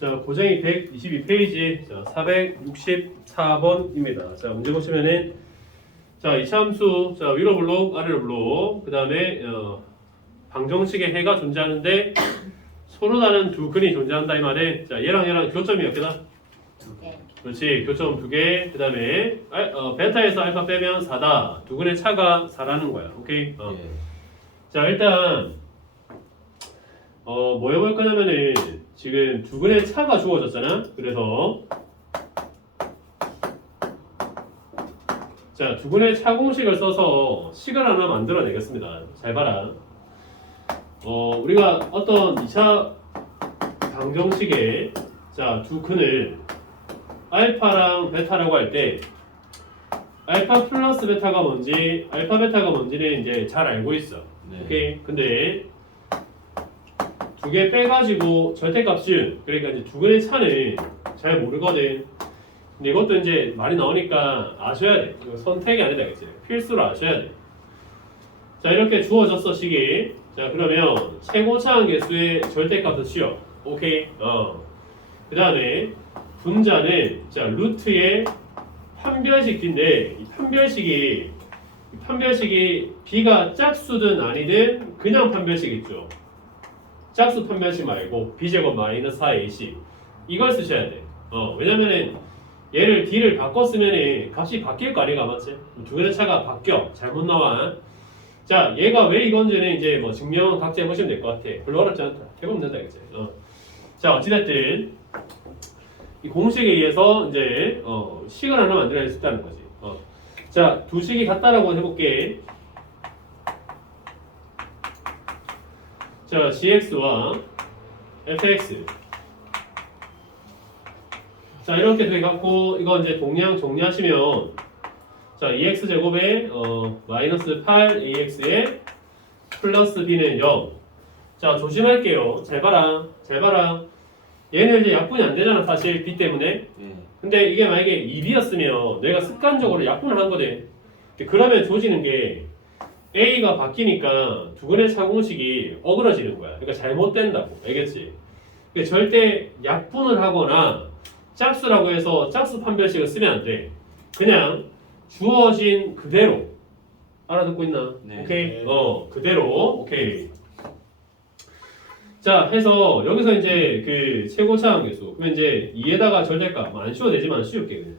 자, 고정이 122페이지, 자, 464번입니다. 자, 문제 보시면은, 자, 이차함수, 자, 위로 블록, 아래로 블록, 그 다음에, 어, 방정식의 해가 존재하는데, 서로 다른 두 근이 존재한다, 이 말에, 자, 얘랑 얘랑 교점이 몇 개다? 네. 그렇지, 교점 두 개, 그 다음에, 알, 어, 베타에서 알파 빼면 4다. 두 근의 차가 4라는 거야. 오케이? 어. 예. 자 일단 어, 뭐 해볼 거냐면은 지금 두 근의 차가 주어졌잖아. 그래서 자, 두 근의 차 공식을 써서 식을 하나 만들어내겠습니다. 잘 봐라. 어, 우리가 어떤 2차 방정식에 자, 두 근을 알파랑 베타라고 할 때 알파 플러스 베타가 뭔지 알파 베타가 뭔지는 이제 잘 알고 있어. 네. 오케이. 근데 두 개 빼가지고 절대값을 그러니까 이제 두 근의 차는 잘 모르거든. 근데 이것도 이제 말이 나오니까 아셔야 돼. 이거 선택이 아니다, 그치? 필수로 아셔야 돼. 자 이렇게 주어졌어 식이. 자 그러면 최고차항 개수의 절대값을 치워. 오케이. 어. 그 다음에 분자는 자 루트의 판별식인데 이 판별식이 이 판별식이 b가 짝수든 아니든 그냥 판별식 있죠. 짝수 판별식 말고 b제곱 마이너스 4ac 이걸 쓰셔야 돼. 어 왜냐면은 얘를 d를 바꿨으면 값이 바뀔 거 아니가 맞지? 두 개의 차가 바뀌어 잘못 나와. 자 얘가 왜 이건지는 이제 뭐 증명은 각자 해보시면 될 것 같아. 별로 어렵지 않다. 해보면 된다 이제. 어. 자 어찌됐든 이 공식에 의해서 이제 어, 식을 하나 만들어낼 수 있다는 거지. 어. 자, 두 식이 같다라고 해볼게. 자, gx와 fx. 자, 이렇게 돼갖고 이거 이제 동량 정리하시면 자, 2x 제곱에 어, 마이너스 8ax에 플러스 b는 0. 자, 조심할게요. 잘 봐라. 잘 봐라. 얘는 이제 약분이 안 되잖아, 사실 b 때문에. 예. 근데 이게 만약에 2B였으면 내가 습관적으로 약분을 한 거대. 그러면 조지는 게 A가 바뀌니까 두 근의 차공식이 어그러지는 거야. 그러니까 잘못된다고. 알겠지? 그러니까 절대 약분을 하거나 짝수라고 해서 짝수 판별식을 쓰면 안 돼. 그냥 주어진 그대로. 알아듣고 있나? 네. 오케이? 네. 어, 그대로. 오케이. 자, 해서 여기서 이제 그 최고차항 계수. 그러면 이제 2에다가 절대값. 안 씌워도 되지만 씌울게. 그냥.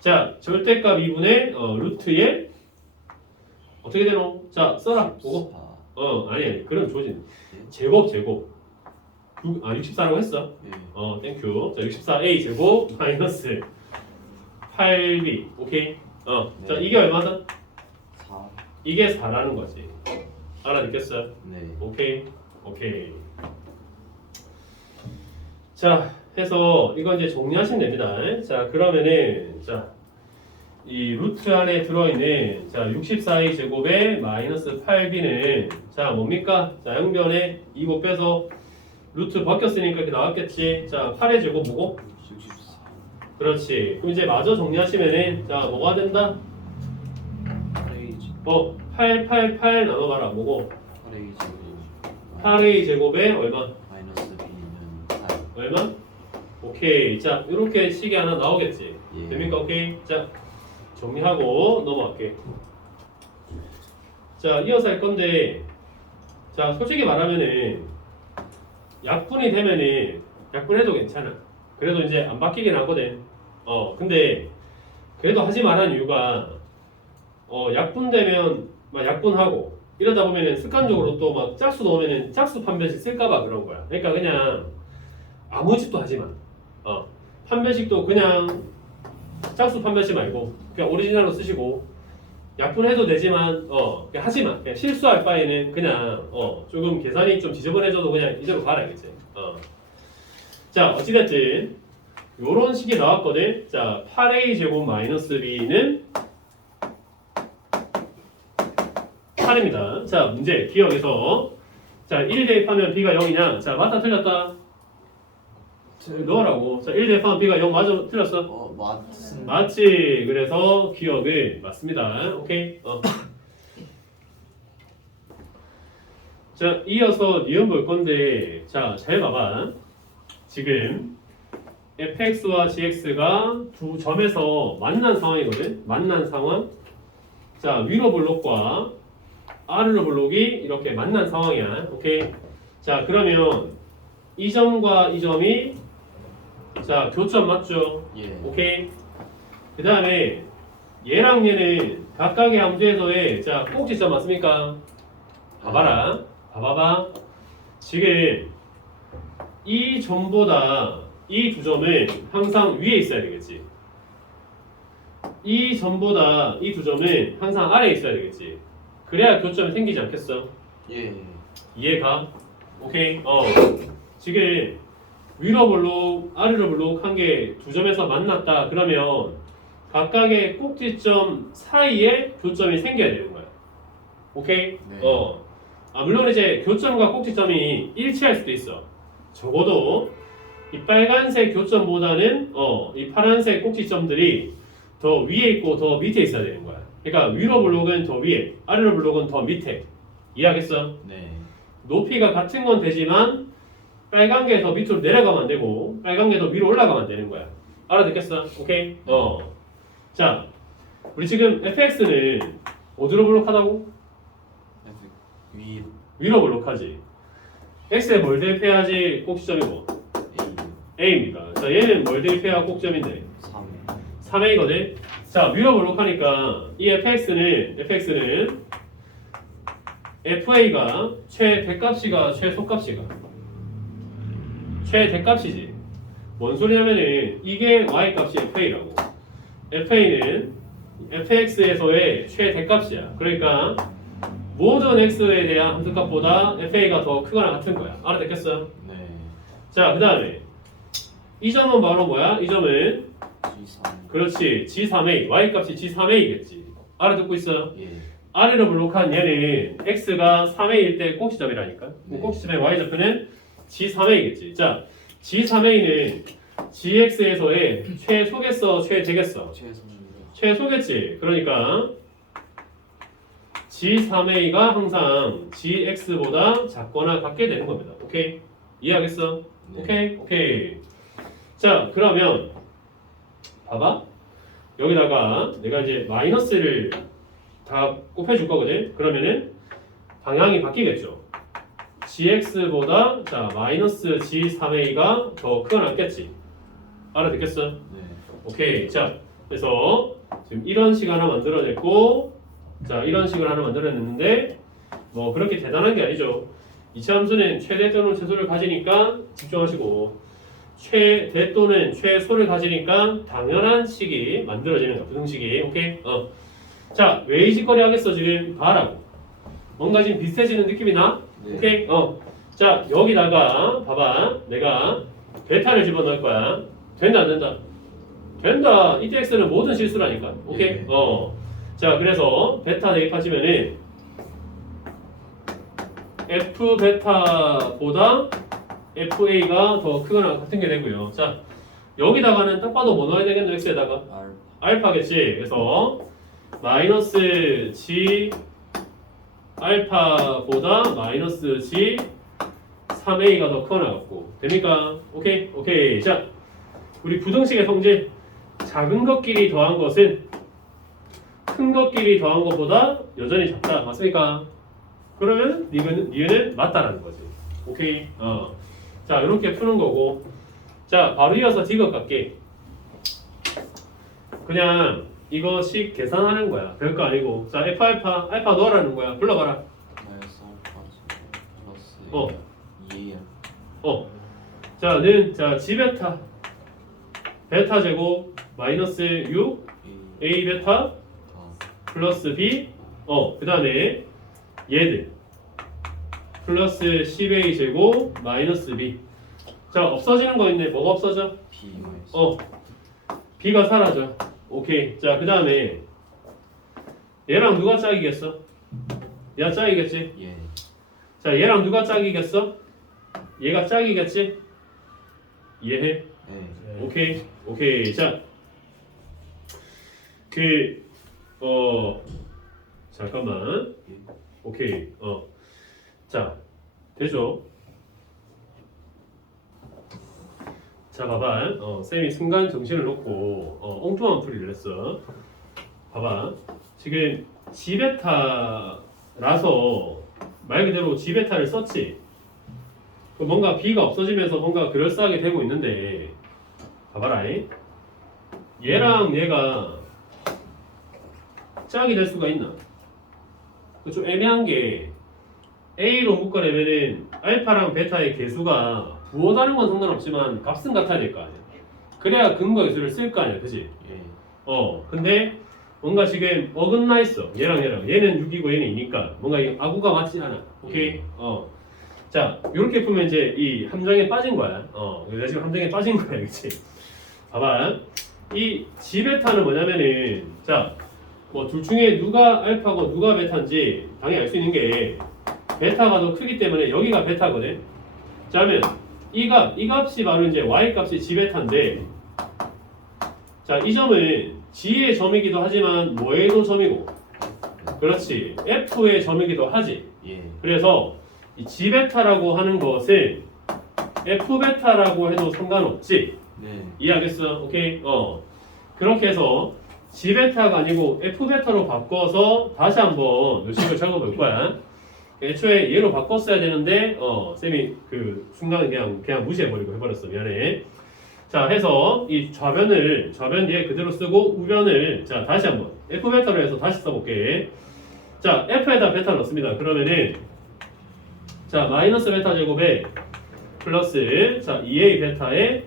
자, 절대값 2분의 어, 루트에 어떻게 되노? 자, 써라. 보고. 아, 어, 아니, 아니. 그럼 조진. 제곱, 제곱. 육- 아, 64라고 했어. 예. 어, 땡큐. 자, 64a 제곱 마이너스 8b. 오케이? 어, 자, 네. 이게 얼마다? 4. 이게 4라는 거지. 알아듣겠어? 네. 오케이 오케이 자 해서 이거 이제 정리하시면 됩니다 자 그러면은 자 이 루트 안에 들어있는 자 64a 제곱에 마이너스 8b는 자 뭡니까 자 양변에 2곱 빼서 루트 바뀌었으니까 이렇게 나왔겠지 자 8의 제곱 뭐고 64. 그렇지 그럼 이제 마저 정리하시면은 자 뭐가 된다. 어 8, 8, 8 나눠봐라 뭐고 페이지. 8a 제곱에 얼마 마이너스 b는 8. 얼마? 오케이. 자, 이렇게 식이 하나 나오겠지. 예. 됩니까? 오케이. 자, 정리하고 넘어갈게. 자, 이어서 할 건데, 자, 솔직히 말하면은, 약분이 되면은, 약분해도 괜찮아. 그래도 이제 안 바뀌긴 하거든. 어, 근데, 그래도 하지 말라는 이유가, 어, 약분되면, 막 약분하고, 이러다 보면은 습관적으로 또 막 짝수 넣으면은 짝수 판별식 쓸까봐 그런 거야. 그러니까 그냥, 아무 짓도 하지 마. 어, 판별식도 그냥 짝수 판별식 말고 그냥 오리지널로 쓰시고 약분해도 되지만 어 그냥 하지 마. 그냥 실수할 바에는 그냥 어 조금 계산이 좀 지저분해져도 그냥 이대로 가라 겠지 어. 자 어찌됐든 요런 식이 나왔거든. 자 8a 제곱 마이너스 b는 8입니다. 자 문제 기억에서 자 1 대입하면 b가 0이냐? 자 맞다 틀렸다. 넣으라고. 자, 1 대입하면 b가 0 맞아 틀렸어? 어, 맞습니다. 맞지. 그래서 기억을 맞습니다. 오케이. 어. 자, 이어서 니은 볼 건데, 자, 잘 봐봐. 지금 fx와 gx가 두 점에서 만난 상황이거든. 만난 상황. 자 위로 블록과 아래로 블록이 이렇게 만난 상황이야. 오케이. 자 그러면 이 점과 이 점이 자 교점 맞죠? 예. 오케이. 그 다음에 얘랑 얘는 각각의 함수에서의 자 꼭지점 맞습니까? 봐봐라. 봐봐봐. 지금 이 점보다 이 두 점은 항상 위에 있어야 되겠지. 이 점보다 이 두 점은 항상 아래에 있어야 되겠지. 그래야 교점이 생기지 않겠어. 예. 이해가? 오케이. 어. 지금 위로 블록, 아래로 블록 한개두 점에서 만났다. 그러면 각각의 꼭지점 사이에 교점이 생겨야 되는 거야. 오케이? 네. 어. 아, 물론 이제 교점과 꼭지점이 일치할 수도 있어. 적어도 이 빨간색 교점보다는 어, 이 파란색 꼭지점들이 더 위에 있고 더 밑에 있어야 되는 거야. 그러니까 위로 블록은 더 위에, 아래로 블록은 더 밑에. 이해하겠어? 네. 높이가 같은 건 되지만 빨간 게더 밑으로 내려가면 안 되고 빨간 게더 위로 올라가면 안 되는 거야. 알아듣겠어? 오케이? 어. 자, 우리 지금 fx는 어디로 블록하다고? 위 위로 블록하지. x에 뭘 대입해야지 꼭지점이고 A a입니다. 자, 얘는 뭘 대입해야 꼭지점인데 3 3a거든. 자, 위로 블록하니까 이 fx는 fx는 fa가 최대값이가 최소값이가 최대값이지. 뭔 소리냐면은 이게 y 값이 fa라고. fa는 fx에서의 최대값이야. 그러니까 모든 x에 대한 함수값보다 fa가 더 크거나 같은 거야. 알아듣겠어? 네. 자, 그 다음에 이 점은 바로 뭐야? 이 점은 G3 그렇지 G3A y 값이 G3A겠지. 알아듣고 있어요? 예. 아래로 블록한 얘는 x가 3a일 때 꼭지점이라니까. 네. 꼭지점의 y좌표는 G3a겠지. 자, G3a는 gx에서의 최소겠어, 최대겠어? 최소겠지. 그러니까 G3a가 항상 gx보다 작거나 같게 되는 겁니다. 오케이? 이해하겠어? 네. 오케이? 오케이. 자, 그러면 봐봐. 여기다가 내가 이제 마이너스를 다 곱해줄 거거든. 그러면은 방향이 바뀌겠죠. Gx보다 자 마이너스 g3a가 더 크거나 같겠지. 알아듣겠어? 네. 오케이. 자, 그래서 지금 이런 식 하나 만들어냈고, 자 이런 식을 하나 만들어냈는데 뭐 그렇게 대단한 게 아니죠. 이차 함수는 최대 또는 최소를 가지니까 집중하시고 최대 또는 최소를 가지니까 당연한 식이 만들어지는 거야. 부등식이. 오케이? 어. 자, 왜이 짓거리 하겠어 지금? 봐라고. 뭔가 지금 비슷해지는 느낌이 나? 네. 오케이? 어. 자, 여기다가 봐봐. 내가 베타를 집어넣을 거야. 된다 안 된다? 된다. 이 x는 모든 실수라니까. 오케이? 예. 어. 자, 그래서 베타 대입하시면은 f 베타보다 fa가 더 크거나 같은 게 되고요. 자, 여기다가는 딱 봐도 뭐 넣어야 되겠노? x에다가 알파겠지. 그래서 마이너스 g 알파보다 마이너스 g 3a가 더 크거나 같고. 됩니까? 오케이 오케이 자 우리 부등식의 성질. 작은 것끼리 더한 것은 큰 것끼리 더한 것보다 여전히 작다. 맞습니까? 그러면 니은 니은은 맞다라는 거지. 오케이? 어 자 이렇게 푸는 거고. 자 바로 이어서 디귿 갈게. 그냥 이거식 계산하는 거야 별거 아니고 자 f 알파 알파 넣으라는 거야 불러봐라 마이너스 알파 플러스 어. 2A 어. 자, 는, 자, 지베타. 베타 제곱, 마이너스 6, A A 베타, 다 플러스 B. 어, 그 다음에 얘들. 플러스 10A 제곱, 마이너스 B. 자, 없어지는 거 있네. 뭐가 없어져? B 마이너스 어. B가 사라져. 오케이. 자, 그 다음에 얘랑 누가 짝이겠어? 얘가 짝이겠지? 예. 자, 얘랑 누가 짝이겠어? 얘가 짝이겠지? 이해해? 네. 오케이 오케이 자 그, 어, 잠깐만. 오케이, 어. 자, 되죠? 자 봐봐 어, 쌤이 순간 정신을 놓고 어, 엉뚱한 풀이를 했어. 봐봐. 지금 지베타라서 말 그대로 지베타를 썼지? 그 뭔가 B가 없어지면서 뭔가 그럴싸하게 되고 있는데 봐봐라. 이. 얘랑 얘가 짝이 될 수가 있나? 그좀 애매한 게 A로 묶어내면은 알파랑 베타의 개수가 부호다는 건 상관없지만 값은 같아야 될 거 아니야. 그래야 근거 개수를 쓸거 아니야, 그지? 예. 어, 근데 뭔가 지금 어긋나 있어. 얘랑 얘랑. 얘는 6이고 얘는 2니까 뭔가 이 아구가 맞지 않아. 오케이? 음. 어. 자, 이렇게 풀면 이제 이 함정에 빠진 거야. 어, 내가 지금 함정에 빠진 거야, 그치? 봐봐. 이 지베타는 뭐냐면은, 자, 뭐 둘 중에 누가 알파고 누가 베타인지 당연히 알 수 있는 게 베타가 더 크기 때문에 여기가 베타거든. 자, 하면 이 값, 이 값이 바로 이제 y 값이 지베타인데 자, 이 점은 g의 점이기도 하지만 뭐에도 점이고 그렇지 f의 점이기도 하지. 예. 그래서 이 g베타라고 하는 것을 f베타라고 해도 상관없지. 네. 이해하겠어? 오케이? 어. 그렇게 해서 g베타가 아니고 f베타로 바꿔서 다시 한번 요식을 적어볼 거야. 애초에 얘로 바꿨어야 되는데 어 쌤이 그 순간에 그냥 그냥 무시해버리고 해버렸어 미안해. 자 해서 이 좌변을 좌변 뒤에 그대로 쓰고 우변을 자 다시 한번 f 베타로 해서 다시 써볼게. 자 f에다 베타 넣습니다. 그러면은 자 마이너스 베타 제곱에 플러스 자 2a 베타에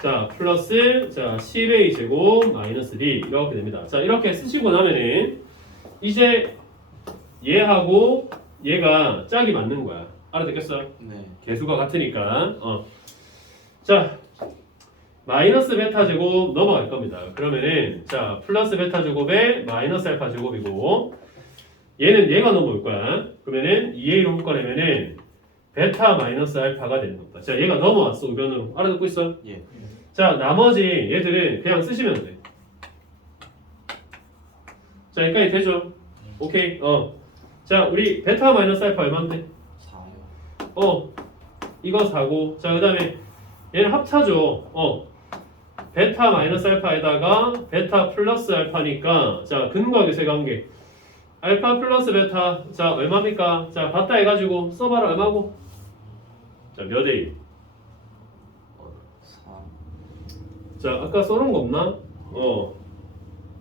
자 플러스 자 10a 제곱 마이너스 b 이렇게 됩니다. 자 이렇게 쓰시고 나면은 이제 얘하고 얘가 짝이 맞는 거야. 알아듣겠어? 네. 개수가 같으니까. 어. 자 마이너스 베타 제곱 넘어갈 겁니다. 그러면은 자 플러스 베타 제곱에 마이너스 알파 제곱이고 얘는 얘가 넘어올 거야. 그러면은 2a로 묶어내면은 베타 마이너스 알파가 되는 겁니다. 자 얘가 넘어왔어 우변으로 알아듣고 있어? 예. 자 나머지 얘들은 그냥 쓰시면 돼. 자 여기까지 되죠? 오케이 어. 자 우리 베타 마이너스 알파 얼마인데? 4요. 어 이거 사고 자 그 다음에 얘는 합차죠. 어 베타 마이너스 알파에다가 베타 플러스 알파니까 자 근거하게 관계 알파 플러스 베타 자 얼마입니까? 자 같다 해가지고 써봐라 얼마고? 자몇 A? 3. 자 아까 써놓은 거 없나? 어,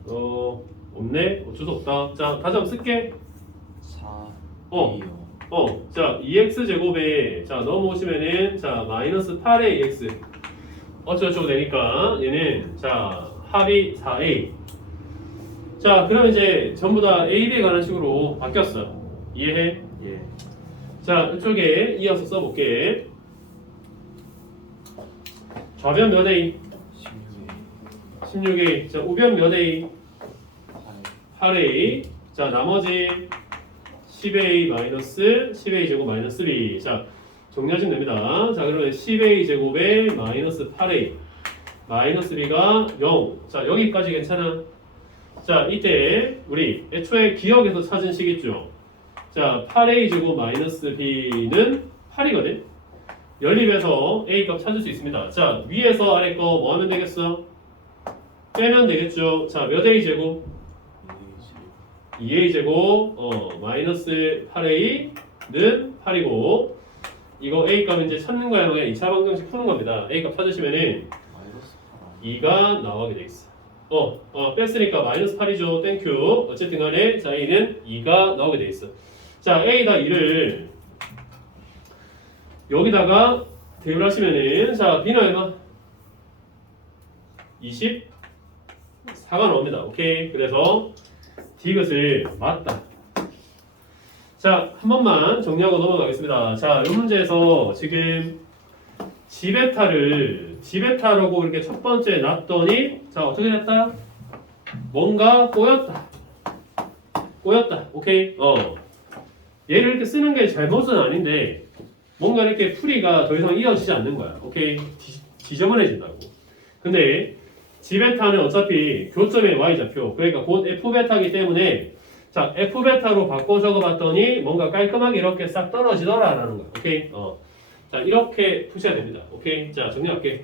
어 없네 어쩔 수 없다 자 다시 한번 쓸게 4. 어. 2요. 어, 자 2x 제곱에 자 넘어오시면은 자 마이너스 8의 2x 어쩌고저쩌고 되니까 얘는 자 합이 4a 자 그럼 이제 전부 다 a, b에 관한 식으로 바뀌었어 이해해? 예. 자 이쪽에 이어서 써볼게 좌변 몇 a? 16에 16a 자 우변 몇 a? 8. 8a 자 나머지 10a 마이너스 10a 제곱 마이너스 b 자 정리하시면 됩니다. 자 그러면 10a 제곱에 마이너스 8a 마이너스 b가 0 자 여기까지 괜찮아? 자 이때 우리 애초에 기억에서 찾은 식 있죠. 자 8a 제곱 마이너스 b는 8이거든? 연립해서 a 값 찾을 수 있습니다. 자 위에서 아래 거 뭐 하면 되겠어? 빼면 되겠죠? 자 몇 a 제곱 2a 제곱 어 마이너스 8a는 8이고 이거 a 값 이제 찾는 거야. 그냥 2차 방정식 푸는 겁니다. A 값 찾으시면은 마이너스 8. 2가 나오게 돼 있어. 어, 어 뺐으니까 마이너스 8이죠. 땡큐 어쨌든 간에 자 a는 2가 나오게 돼 있어. 자 a다 2를 여기다가 대입을 하시면은 자 b는 얼마? 20 4가 나옵니다. 오케이. 그래서 디귿을 맞다. 자, 한 번만 정리하고 넘어가겠습니다. 자, 이 문제에서 지금 지베타를 지베타라고 이렇게 첫 번째 놨더니 자, 어떻게 됐다? 뭔가 꼬였다. 꼬였다. 오케이? 어. 얘를 이렇게 쓰는 게 잘못은 아닌데 뭔가 이렇게 풀이가 더 이상 이어지지 않는 거야. 오케이? 지, 지저분해진다고. 근데 지베타는 어차피 교점의 y좌표. 그러니까 곧 f베타이기 때문에 자 f베타로 바꿔 적어봤더니 뭔가 깔끔하게 이렇게 싹 떨어지더라라는 거야. 오케이? 어. 자 이렇게 푸셔야 됩니다. 오케이? 자 정리할게